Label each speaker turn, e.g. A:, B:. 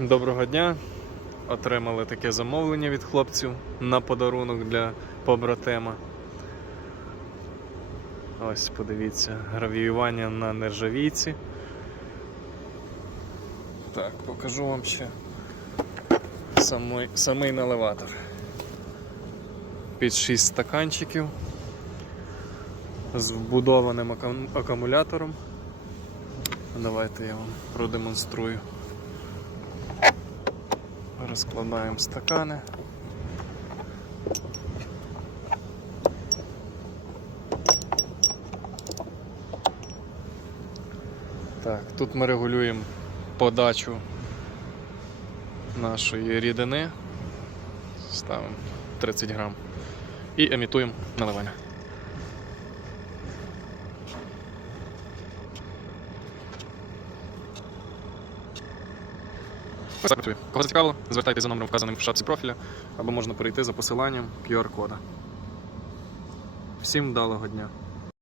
A: Доброго дня! Отримали таке замовлення від хлопців на подарунок для побратима. Ось, подивіться, гравіювання на нержавійці. Так, покажу вам ще самий, самий наливатор. Під 6 стаканчиків з вбудованим акумулятором. Давайте я вам продемонструю. Розкладаємо стакани. Так, Тут ми регулюємо подачу нашої рідини, ставимо 30 грам і емітуємо наливання.
B: працює. Кого зацікавило, звертайтеся за номером вказаним в шапці профіля, або можна перейти за посиланням QR-кода. Всім вдалого дня!